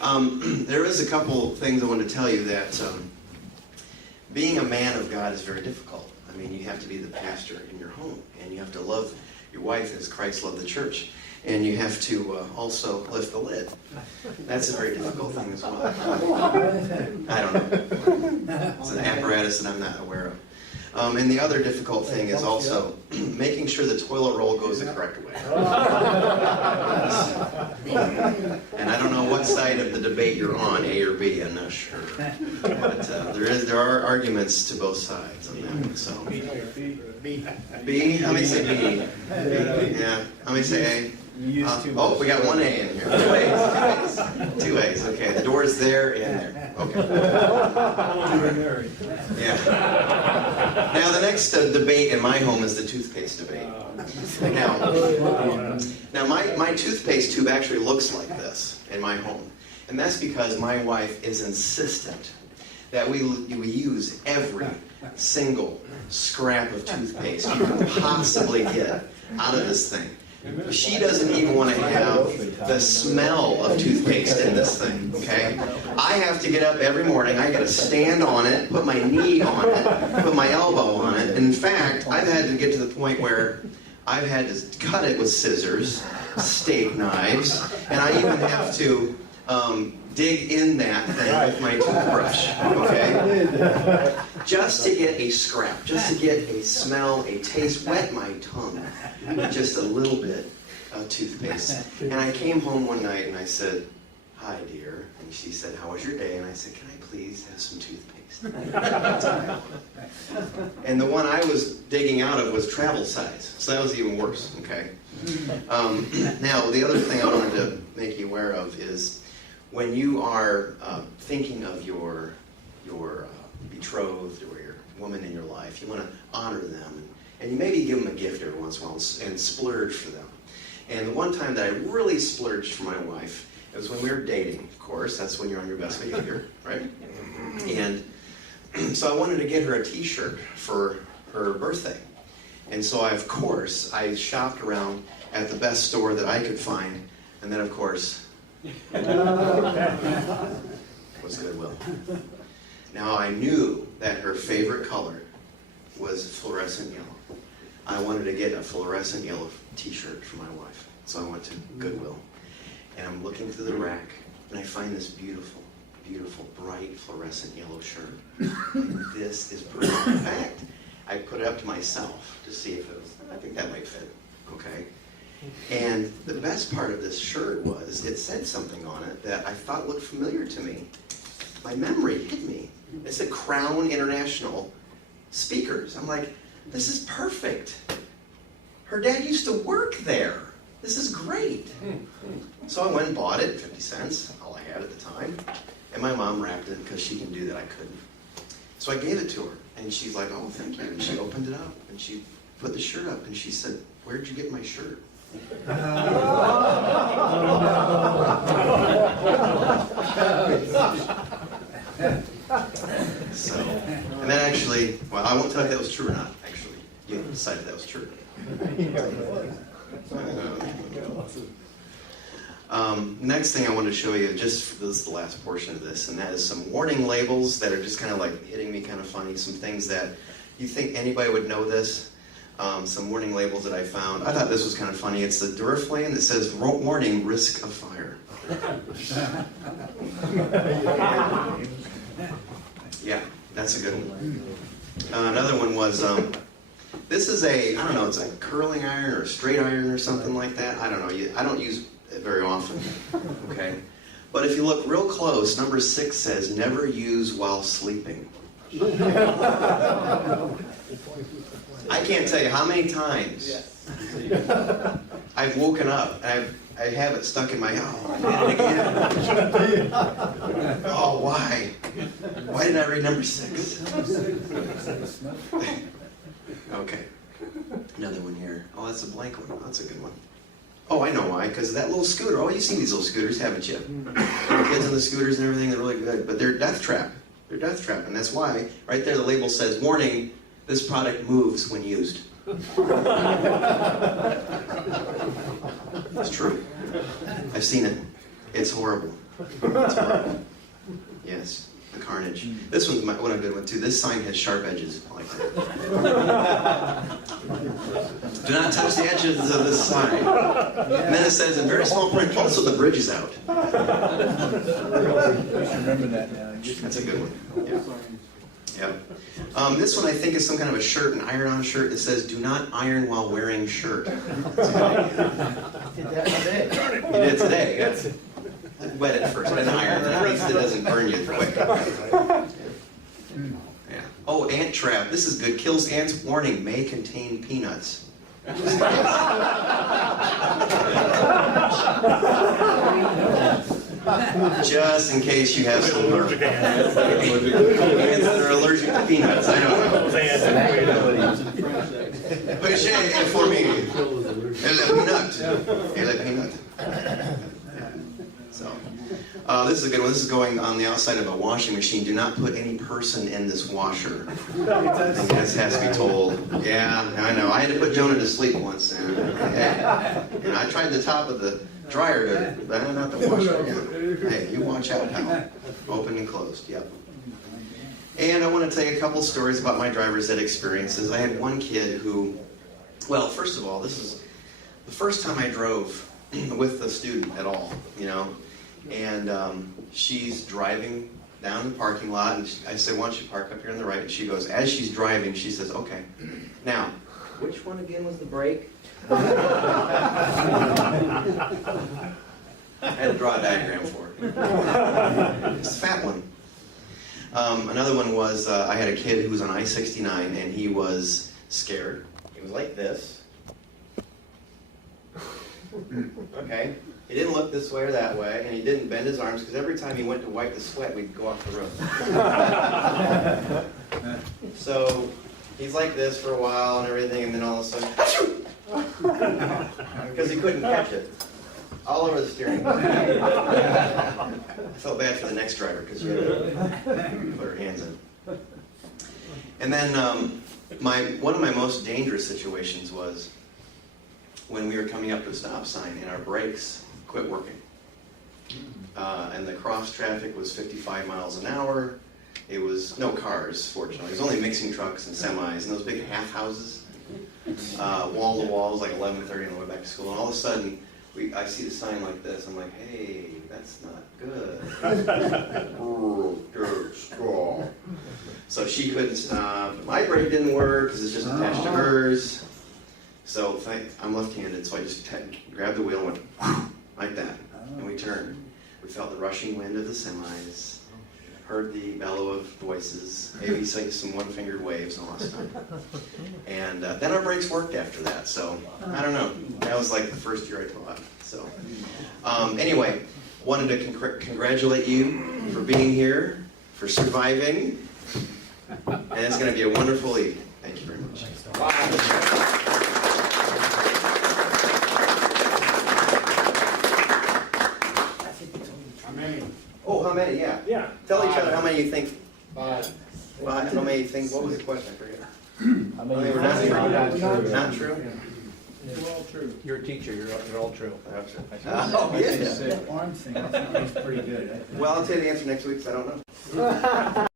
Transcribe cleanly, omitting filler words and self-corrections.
There is a couple things I want to tell you that being a man of God is very difficult. I mean, you have to be the pastor in your home, and you have to love your wife as Christ loved the church, and you have to also lift the lid. That's a very difficult thing as well. I don't know. It's an apparatus that I'm not aware of. And the other difficult thing is also making sure the toilet roll goes the correct way. And I don't know what side of the debate you're on, A or B, I'm not sure. But there are arguments to both sides on that one. So B? How many say B? B. Yeah. How many say A? Oh, we got one A in here. Two A's. Two A's. Okay. The door's there and there. Okay. Yeah. Now the next debate in my home is the toothpaste debate. Now my toothpaste tube actually looks like this in my home, and that's because my wife is insistent that we use every single scrap of toothpaste you can possibly get out of this thing. She doesn't even want to have the smell of toothpaste in this thing, okay? I have to get up every morning, I gotta stand on it, put my knee on it, put my elbow on it. In fact, I've had to get to the point where I've had to cut it with scissors, steak knives, and I even have to dig in that thing with my toothbrush, okay? Just to get a scrap, just to get a smell, a taste, wet my tongue with just a little bit of toothpaste. And I came home one night and I said, "Hi, dear." And she said, "How was your day?" And I said, "Can I please have some toothpaste?" And the one I was digging out of was travel size, so that was even worse, okay? Now, the other thing I wanted to make you aware of is when you are thinking of your betrothed or your woman in your life, you want to honor them, and you maybe give them a gift every once in a while and splurge for them. And the one time that I really splurged for my wife, it was when we were dating, of course. That's when you're on your best behavior, right? And so I wanted to get her a t-shirt for her birthday. And so I shopped around at the best store that I could find, and then of course was Goodwill. Now I knew that her favorite color was fluorescent yellow. I wanted to get a fluorescent yellow t-shirt for my wife. So I went to Goodwill, and I'm looking through the rack, and I find this beautiful, beautiful, bright fluorescent yellow shirt. And this is perfect. In fact, I put it up to myself to see if it was, I think that might fit, okay? And the best part of this shirt was, it said something on it that I thought looked familiar to me. My memory hit me. It said Crown International Speakers. I'm like, this is perfect. Her dad used to work there. This is great. So I went and bought it, 50 cents, all I had at the time. And my mom wrapped it because she can do that, I couldn't. So I gave it to her, and she's like, "Oh, thank you." And she opened it up, and she put the shirt up, and she said, "Where'd you get my shirt?" So, and then actually, well, I won't tell you if that was true or not, actually. You decided that was true. Next thing I want to show you, this is the last portion of this, and that is some warning labels that are just kind of like hitting me kind of funny, some things that you think anybody would know this. Some warning labels that I found. I thought this was kind of funny. It's the Duraflame that says, "Warning, risk of fire." Yeah, that's a good one. Another one was, this is I don't know, it's a curling iron or a straight iron or something like that. I don't know. I don't use it very often, okay? But if you look real close, number 6 says, "Never use while sleeping." I can't tell you how many times I've woken up and I have it stuck in my, "Oh, I did it again." Oh, why? Why did I read number 6? Okay. Another one here. Oh, that's a blank one. Oh, that's a good one. Oh, I know why. Because that little scooter. Oh, you've seen these little scooters, haven't you? The kids on the scooters and everything, they're really good. But they're death trap. They're death trap. And that's why, right there, the label says, "Warning, this product moves when used." It's true. I've seen it. It's horrible. It's horrible. Yes, the carnage. This one's one a good one too. This sign has sharp edges like that. Do not touch the edges of this sign. And then it says in very small print, also the bridge is out. Just remember that now. That's a good one. Yeah. This one I think is some kind of a shirt, an iron-on shirt that says, "Do not iron while wearing shirt." That's a good idea. You did today. Yeah. Wet it first, then iron. At least it doesn't burn you quick. Yeah. Oh, ant trap. This is good. Kills ants. Warning: may contain peanuts. Just in case you have some allergic ants that are allergic to peanuts. I don't know. But for me, elle peanut. So, this is a good one. This is going on the outside of a washing machine. Do not put any person in this washer. This has to be told. Yeah, I know. I had to put Jonah to sleep once, and I tried the top of the dryer to, not the washer. Yeah. Hey, you watch out, pal. Open and closed. Yep. And I want to tell you a couple stories about my driver's ed experiences. I had one kid who, well, first of all, this is the first time I drove with a student at all, you know. And she's driving down the parking lot, and I said, "Why don't you park up here on the right?" And she goes, as she's driving, she says, "Okay, now, which one again was the brake?" I had to draw a diagram for her. It's a fat one. Another one was, I had a kid who was on I-69, and he was scared. He was like this. Okay. He didn't look this way or that way, and he didn't bend his arms, because every time he went to wipe the sweat, we'd go off the road. So he's like this for a while and everything, and then all of a sudden, because he couldn't catch it, all over the steering wheel. I felt bad for the next driver, because she had to put her hands in. And then one of my most dangerous situations was when we were coming up to a stop sign and our brakes quit working. And the cross traffic was 55 miles an hour. It was no cars, fortunately. It was only mixing trucks and semis and those big half houses. Wall to wall, it was like 11:30 on the way back to school. And all of a sudden, I see the sign like this. I'm like, hey, that's not good. So she couldn't stop. My brake didn't work because it's just attached to hers. So I'm left-handed, so I just grabbed the wheel and went like that. And we turned. We felt the rushing wind of the semis, heard the bellow of voices, maybe some one-fingered waves and all that stuff. And then our brakes worked after that, so I don't know. That was like the first year I taught. So anyway, wanted to congratulate you for being here, for surviving, and it's going to be a wonderful evening. Thank you very much. Oh, how many? Yeah. Yeah. Tell each other how many you think. 5. How many you think? What was the question? I forget. How How many many were not true? Not true? You're all true. You're a teacher, you're all true. Oh, yeah. The arm thing, I think is pretty good. Well, I'll tell you the answer next week, because I don't know.